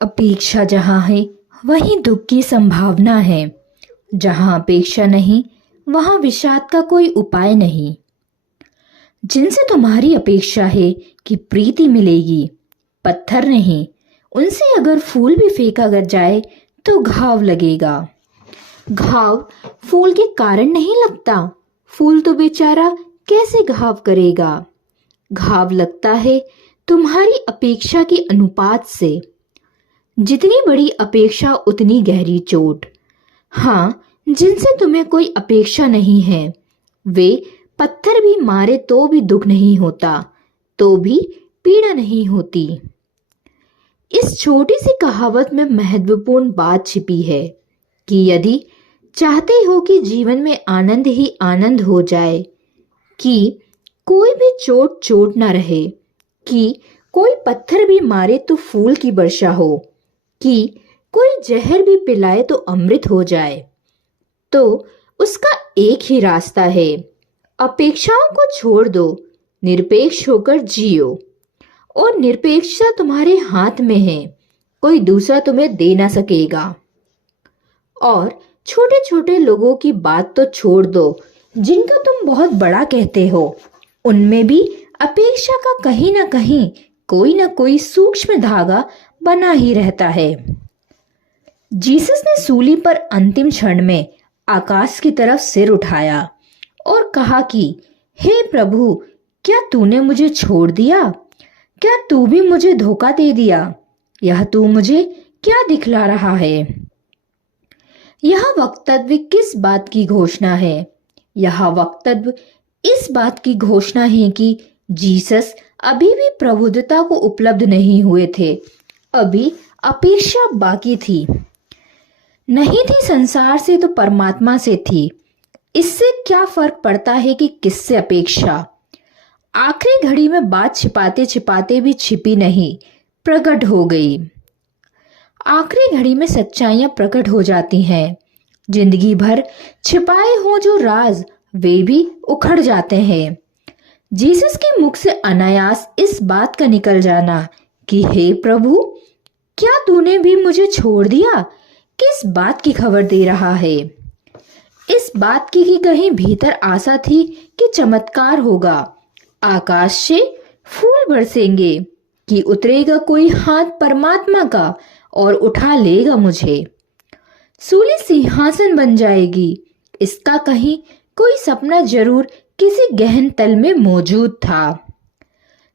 अपेक्षा जहाँ है वहीं दुख की संभावना है। जहाँ अपेक्षा नहीं वहाँ विषाद का कोई उपाय नहीं। जिनसे तुम्हारी अपेक्षा है कि प्रीति मिलेगी, पत्थर नहीं, उनसे अगर फूल भी फेंका कर जाए तो घाव लगेगा। घाव फूल के कारण नहीं लगता, फूल तो बेचारा कैसे घाव करेगा। घाव लगता है तुम्हारी अपेक्षा के अनुपात से। जितनी बड़ी अपेक्षा उतनी गहरी चोट। हाँ, जिनसे तुम्हें कोई अपेक्षा नहीं है, वे पत्थर भी मारे तो भी दुख नहीं होता, तो भी पीड़ा नहीं होती। इस छोटी सी कहावत में महत्वपूर्ण बात छिपी है कि यदि चाहते हो कि जीवन में आनंद ही आनंद हो जाए, कि कोई भी चोट चोट ना रहे, कि कोई पत्थर भी मारे तो फूल की वर्षा हो, कि कोई जहर भी पिलाए तो अमृत हो जाए, तो उसका एक ही रास्ता है। अपेक्षाओं को छोड़ दो, निरपेक्ष होकर जियो। और निरपेक्षता तुम्हारे हाथ में है, कोई दूसरा तुम्हें दे ना सकेगा। और छोटे छोटे लोगों की बात तो छोड़ दो, जिनका तुम बहुत बड़ा कहते हो, उनमें भी अपेक्षा का कहीं ना कोई सूक्ष्म धागा बना ही रहता है। जीसस ने सूली पर अंतिम क्षण में आकाश की तरफ सिर उठाया और कहा कि हे प्रभु, क्या तूने मुझे छोड़ दिया? क्या तू भी मुझे धोखा दे दिया? यह तू मुझे क्या दिखला रहा है? यह वक्तव्य किस बात की घोषणा है? यह वक्तव्य इस बात की घोषणा है कि जीसस अभी भी प्रभुता को उपलब्ध नहीं हुए थे, अभी अपेक्षा बाकी थी। नहीं थी संसार से तो परमात्मा से थी। इससे क्या फर्क पड़ता है कि किससे अपेक्षा? आखिरी घड़ी में बात छिपाते छिपाते भी छिपी नहीं, प्रकट हो गई। आखिरी घड़ी में सच्चाइयां प्रकट हो जाती हैं। जिंदगी भर छिपाए हो जो राज, वे भी उखड़ जाते हैं। जीसस के मुख से अनायास इस बात का निकल जाना कि हे प्रभु, क्या तूने भी मुझे छोड़ दिया? किस बात की खबर दे रहा है? इस बात की कि कहीं भीतर आशा थी कि चमत्कार होगा, आकाश से फूल बरसेंगे, कि उतरेगा कोई हाथ परमात्मा का और उठा लेगा मुझे। सूली सिंहासन बन जाएगी, इसका कहीं कोई सपना जरूर किसी गहन तल में मौजूद था।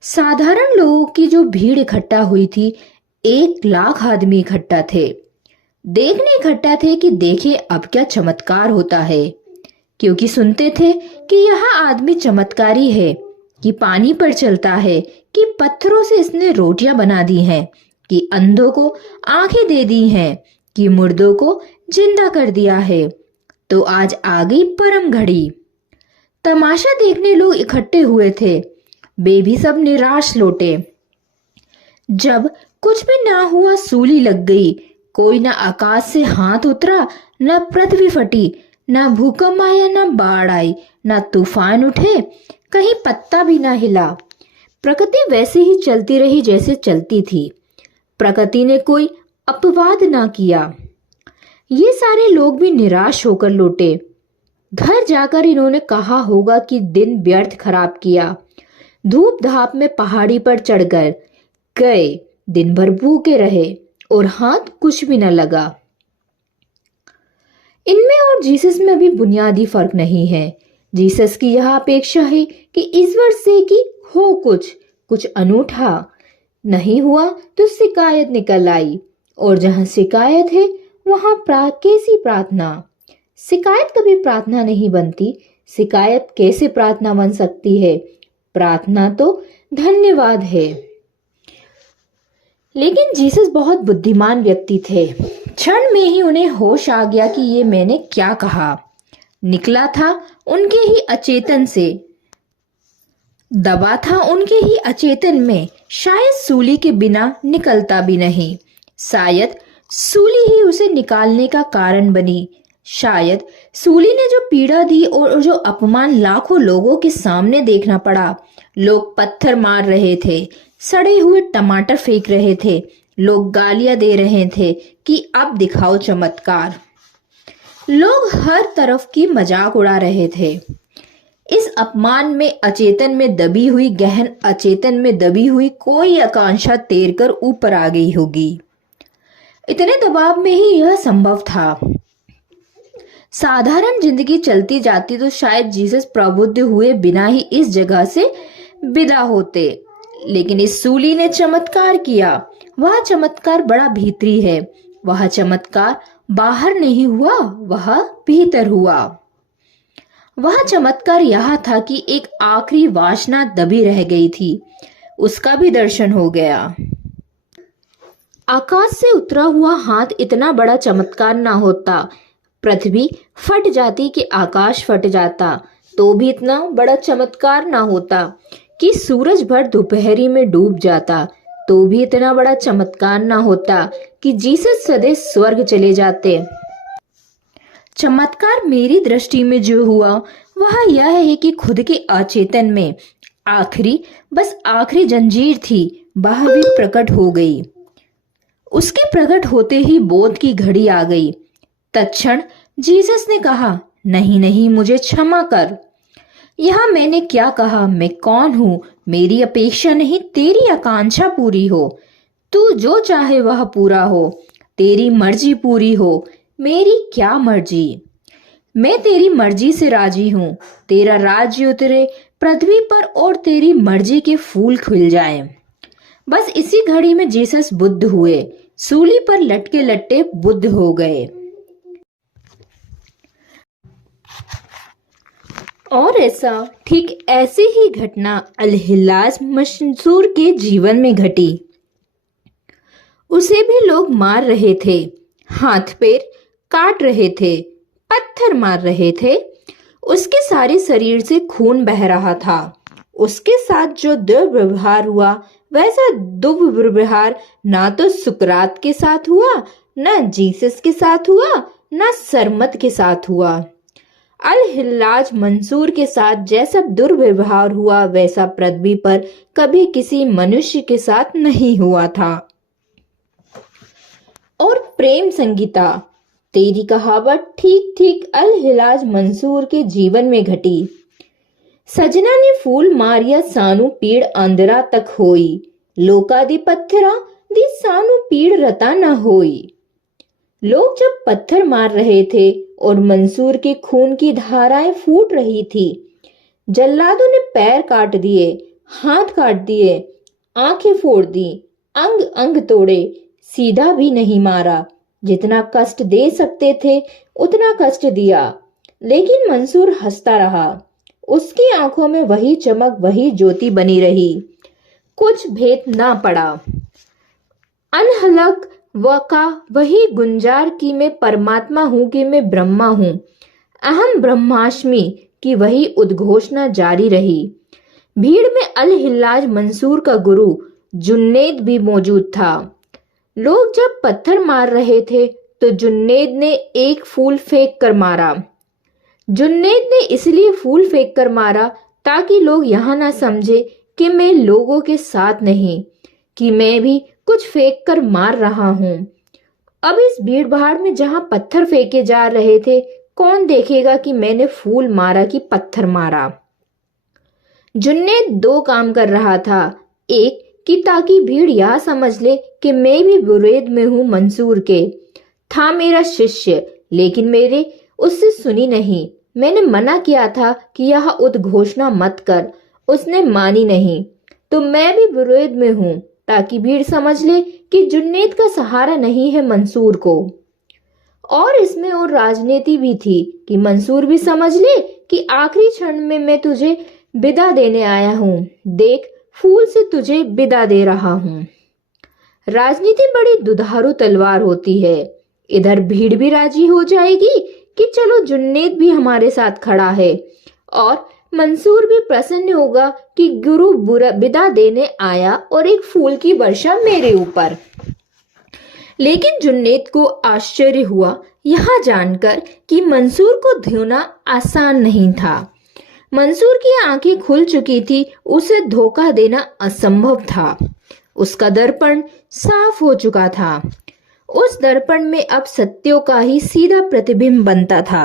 साधारण लोगों की जो भीड़ इकट्ठा हुई थी, 1 लाख आदमी इकट्ठा थे। देखने इकट्ठा थे कि देखे अब क्या चमत्कार होता है, क्योंकि सुनते थे कि यह आदमी चमत्कारी है, कि पानी पर चलता है, कि पत्थरों से इसने रोटियां बना दी हैं, कि अंधों को आंखें दे दी हैं, कि मुर्दों को जिंदा कर दिया है। तो आज आ गई परम घड़ी। तमाशा देखने लोग इकट्ठे हुए थे, वे भी सब निराश लौटे। जब कुछ भी ना हुआ, सूली लग गई। कोई ना आकाश से हाथ उतरा, ना पृथ्वी फटी, ना भूकंप आया, ना बाढ़ आई, ना तूफान उठे, कहीं पत्ता भी ना हिला। प्रकृति वैसे ही चलती रही जैसे चलती थी। प्रकृति ने कोई अपवाद ना किया। ये सारे लोग भी निराश होकर लौटे। घर जाकर इन्होंने कहा होगा कि दिन व्यर्थ खराब किया। धूप धाप में पहाड़ी पर चढ़कर गए, दिन भर भूखे रहे और हाथ कुछ भी न लगा। इनमें और जीसस में भी बुनियादी फर्क नहीं है। जीसस की यह अपेक्षा है कि ईश्वर से कि हो कुछ अनूठा। नहीं हुआ तो शिकायत निकल आई, और जहां शिकायत है वहां कैसी प्रार्थना? शिकायत कभी प्रार्थना नहीं बनती। शिकायत कैसे प्रार्थना बन सकती है? प्रार्थना तो धन्यवाद है। लेकिन जीसस बहुत बुद्धिमान व्यक्ति थे। क्षण में ही उन्हें होश आ गया कि ये मैंने क्या कहा। निकला था उनके ही अचेतन से, दबा था उनके ही अचेतन में। शायद सूली के बिना निकलता भी नहीं। शायद सूली ही उसे निकालने का कारण बनी। शायद सूली ने जो पीड़ा दी और जो अपमान लाखों लोगों के सामने देखना पड़ा। लोग पत्थर मार रहे थे, सड़े हुए टमाटर फेंक रहे थे, लोग गालियां दे रहे थे कि अब दिखाओ चमत्कार। लोग हर तरफ की मजाक उड़ा रहे थे। इस अपमान में अचेतन में दबी हुई, गहन अचेतन में दबी हुई कोई आकांक्षा तैरकर ऊपर आ गई होगी। इतने दबाव में ही यह संभव था। साधारण जिंदगी चलती जाती तो शायद जीसस प्रबुद्ध हुए बिना ही इस जगह से विदा होते, लेकिन इस सूली ने चमत्कार किया। वह चमत्कार बड़ा भीतरी है। वह चमत्कार बाहर नहीं हुआ, वह भीतर हुआ। वह चमत्कार यह था कि एक आखिरी वासना दबी रह गई थी, उसका भी दर्शन हो गया। आकाश से उतरा हुआ हाथ इतना बड़ा चमत्कार ना होता, पृथ्वी फट जाती कि आकाश फट जाता, तो भी इतना बड़ा चमत्कार ना होता कि सूरज भर दोपहरी में डूब जाता, तो भी इतना बड़ा चमत्कार ना होता कि जीसस सदैव स्वर्ग चले जाते। चमत्कार मेरी दृष्टि में जो हुआ वह यह है कि खुद के अचेतन में बस आखिरी जंजीर थी, वह भी प्रकट हो गई। उसके प्रकट होते ही बोध की घड़ी आ गई। तत्क्षण जीसस ने कहा, नहीं नहीं, मुझे क्षमा कर। यह मैंने क्या कहा? मैं कौन हूं? मेरी अपेक्षा नहीं, तेरी आकांक्षा पूरी हो। तू जो चाहे वह पूरा हो, तेरी मर्जी पूरी हो, मेरी क्या मर्जी। मैं तेरी मर्जी से राजी हूं। तेरा राज्य उतरे पृथ्वी पर और तेरी मर्जी के फूल खिल जाएं। बस इसी घड़ी में जीसस बुद्ध हुए, सूली पर लटके लट्टे बुद्ध हो गए। और ठीक ऐसी ही घटना अल-हिल्लाज मंसूर के जीवन में घटी। उसे भी लोग मार रहे थे, हाथ पैर काट रहे थे, पत्थर मार रहे थे। उसके सारे शरीर से खून बह रहा था। उसके साथ जो दुर्व्यवहार हुआ वैसा दुर्व्यवहार ना तो सुकरात के साथ हुआ, ना जीसस के साथ हुआ, ना सरमत के साथ हुआ। अल-हिल्लाज मंसूर के साथ जैसा दुर्व्यवहार हुआ वैसा पृथ्वी पर कभी किसी मनुष्य के साथ नहीं हुआ था। और प्रेम संगीता, तेरी कहावत ठीक ठीक अल-हिल्लाज मंसूर के जीवन में घटी। सजना ने फूल मारिया सानू पीड़ आंदरा तक होई, लोका दी पत्थरा दी सानू पीड़ रता न होई। लोग जब पत्थर मार रहे थे और मंसूर के खून की धाराएं फूट रही थी, जल्लादों ने पैर काट दिए, हाथ काट दिए, आंखें फोड़ दी, अंग अंग तोड़े, सीधा भी नहीं मारा। जितना कष्ट दे सकते थे उतना कष्ट दिया, लेकिन मंसूर हंसता रहा। उसकी आंखों में वही चमक, वही ज्योति बनी रही। कुछ भेद ना पड़ा। अनहलक का वही गुंजार कि मैं परमात्मा हूं, कि मैं ब्रह्मा हूं, अहम ब्रह्मास्मि की वही उद्घोषणा जारी रही। भीड़ में अल-हिल्लाज मंसूर का गुरु जुन्नेद भी मौजूद था। लोग जब पत्थर मार रहे थे तो जुन्नेद ने एक फूल फेंक कर मारा। जुन्नेद ने इसलिए फूल फेंक कर मारा ताकि लोग यहां ना समझे कि मैं लोगों के साथ नहीं, कि मैं भी कुछ फेंक कर मार रहा हूं। अब इस भीड़ भाड़ में जहां पत्थर फेंके जा रहे थे, कौन देखेगा कि मैंने फूल मारा कि पत्थर मारा। जुन्नेद दो काम कर रहा था। एक कि ताकि भीड़ यह समझ ले कि मैं भी विरोध में हूं मंसूर के। था मेरा शिष्य, लेकिन मेरे उससे सुनी नहीं। मैंने मना किया था कि यह उद्घोषणा मत कर, उसने मानी नहीं। तो मैं भी विरोध में हूं ताकि भीड़ समझ ले कि जुन्नेद का सहारा नहीं है मंसूर को। और इसमें और राजनीति भी थी कि मंसूर भी समझ ले कि आखिरी क्षण में मैं तुझे विदा देने आया हूं। देख, फूल से तुझे विदा दे रहा हूं। राजनीति बड़ी दुधारू तलवार होती है। इधर भीड़ भी राजी हो जाएगी कि चलो जुन्नेद भी हमारे साथ खड़ा है, और मंसूर भी प्रसन्न होगा कि गुरु विदा देने आया और एक फूल की वर्षा मेरे ऊपर। लेकिन जुन्नेद को आश्चर्य हुआ यह जानकर कि मंसूर को धोना आसान नहीं था। मंसूर की आंखें खुल चुकी थी, उसे धोखा देना असंभव था। उसका दर्पण साफ हो चुका था। उस दर्पण में अब सत्यों का ही सीधा प्रतिबिंब बनता था।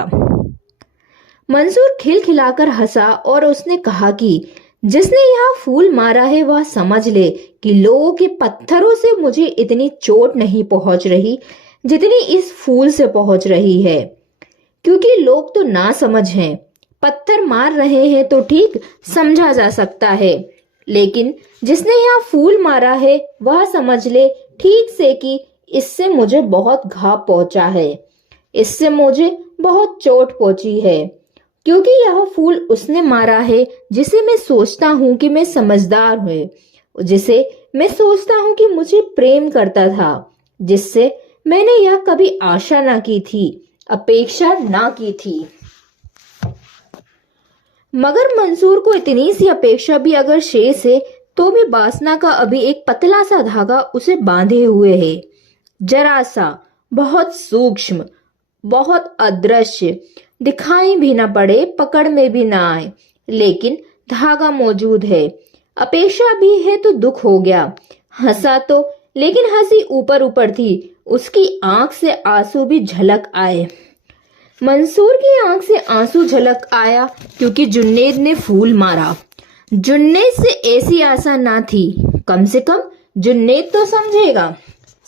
मंसूर खिलखिलाकर हंसा और उसने कहा कि जिसने यहाँ फूल मारा है वह समझ ले कि लोगों के पत्थरों से मुझे इतनी चोट नहीं पहुंच रही जितनी इस फूल से पहुंच रही है, क्योंकि लोग तो ना समझ हैं। पत्थर मार रहे हैं तो ठीक समझा जा सकता है, लेकिन जिसने यहाँ फूल मारा है वह समझ ले ठीक से कि इससे मुझे बहुत घाव पहुंचा है, इससे मुझे बहुत चोट पहुंची है, क्योंकि यह फूल उसने मारा है जिसे मैं सोचता हूँ कि मैं समझदार हूँ, जिसे मैं सोचता हूँ कि मुझे प्रेम करता था, जिससे मैंने यह कभी आशा ना की थी, अपेक्षा ना की थी। मगर मंसूर को इतनी सी अपेक्षा भी अगर शेष है तो भी वासना का अभी एक पतला सा धागा उसे बांधे हुए है, जरा सा, बहुत सूक्ष्म, बहुत अदृश्य, दिखाई भी ना पड़े, पकड़ में भी ना आए, लेकिन धागा मौजूद है। अपेक्षा भी है तो दुख हो गया। हंसा तो, लेकिन हंसी ऊपर ऊपर थी, उसकी आंख से आंसू भी झलक आए। मंसूर की आंख से आंसू झलक आया क्योंकि जुन्नेद ने फूल मारा। जुन्नेद से ऐसी आशा ना थी, कम से कम जुन्नेद तो समझेगा,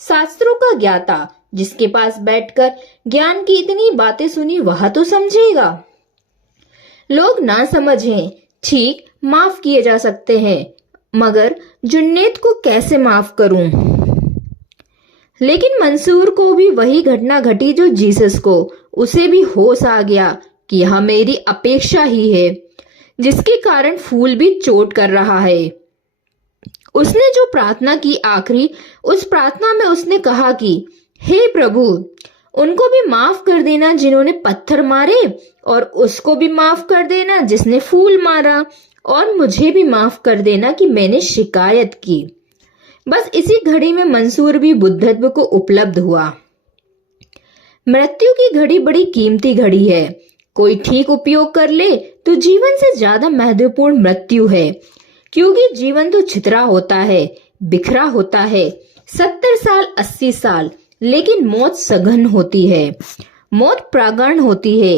शास्त्रों का ज्ञाता, जिसके पास बैठकर ज्ञान की इतनी बातें सुनी वह तो समझेगा। लोग ना समझें, ठीक, माफ किए जा सकते हैं, मगर जुन्नेद को कैसे माफ करूं? लेकिन मंसूर को भी वही घटना घटी जो जीसस को। उसे भी होश आ गया कि यह मेरी अपेक्षा ही है जिसके कारण फूल भी चोट कर रहा है। उसने जो प्रार्थना की आखिरी, उस प्रार्थना में उसने कहा कि हे प्रभु, उनको भी माफ कर देना जिन्होंने पत्थर मारे, और उसको भी माफ कर देना जिसने फूल मारा, और मुझे भी माफ कर देना कि मैंने शिकायत की। बस इसी घड़ी में मंसूर भी बुद्धत्व को उपलब्ध हुआ। मृत्यु की घड़ी बड़ी कीमती घड़ी है। कोई ठीक उपयोग कर ले तो जीवन से ज्यादा महत्वपूर्ण मृत्यु है, क्योंकि जीवन तो छितरा होता है, बिखरा होता है, 70 साल 80 साल, लेकिन मौत सघन होती है, मौत प्राणगण होती है,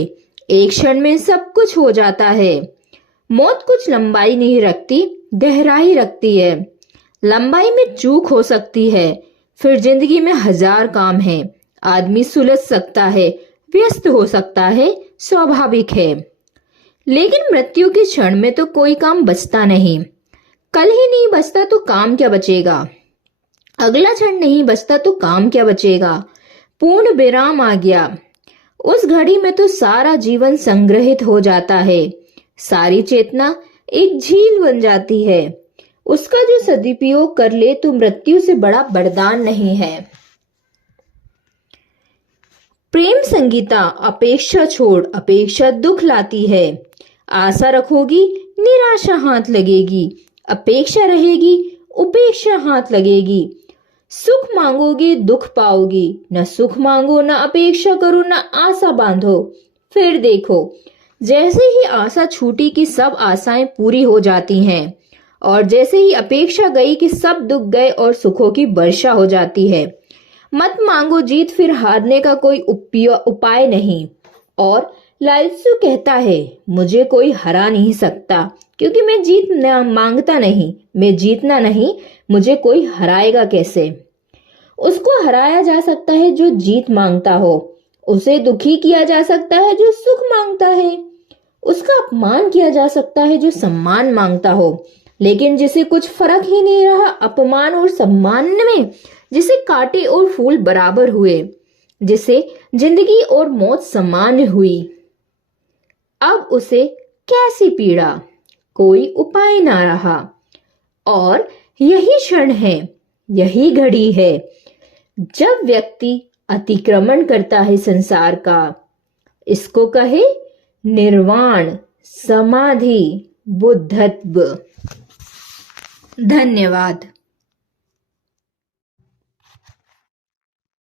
एक क्षण में सब कुछ हो जाता है। मौत कुछ लंबाई नहीं रखती, गहराई रखती है। लंबाई में चूक हो सकती है, फिर जिंदगी में 1000 काम है, आदमी सुलझ सकता है, व्यस्त हो सकता है, स्वाभाविक है। लेकिन मृत्यु के क्षण में तो कोई काम बचता नहीं। कल ही नहीं बचता तो काम क्या बचेगा? अगला क्षण नहीं बचता तो काम क्या बचेगा? पूर्ण विराम आ गया। उस घड़ी में तो सारा जीवन संग्रहित हो जाता है, सारी चेतना एक झील बन जाती है। उसका जो सदुपयोग कर ले तो मृत्यु से बड़ा वरदान नहीं है। प्रेम संगीता अपेक्षा छोड़, अपेक्षा दुख लाती है। आशा रखोगी, निराशा हाथ लगेगी, अपेक्षा रहेगी, उपेक्षा हाथ लगेगी। सुख मांगोगे, दुख पाओगी, न सुख मांगो, न अपेक्षा करो, न आशा बांधो, फिर देखो जैसे ही आशा छूटी कि सब आशाएं पूरी हो जाती हैं, और जैसे ही अपेक्षा गई कि सब दुख गए और सुखों की वर्षा हो जाती है। मत मांगो जीत, फिर हारने का कोई उपाय नहीं। और लालचू कहता है मुझे कोई हरा नहीं सकता, क्योंकि मैं जीत मांगता नहीं, मैं जीतना नहीं, मुझे कोई हराएगा कैसे? उसको हराया जा सकता है जो जीत मांगता हो, उसे दुखी किया जा सकता है जो सुख मांगता है, उसका अपमान किया जा सकता है जो सम्मान मांगता हो। लेकिन जिसे कुछ फर्क ही नहीं रहा अपमान और सम्मान में, जिसे कांटे और फूल बराबर हुए, जिसे जिंदगी और मौत समान हुई, अब उसे कैसी पीड़ा, कोई उपाय ना रहा। और यही क्षण है, यही घड़ी है जब व्यक्ति अतिक्रमण करता है संसार का। इसको कहे निर्वाण, समाधि, बुद्धत्व। धन्यवाद।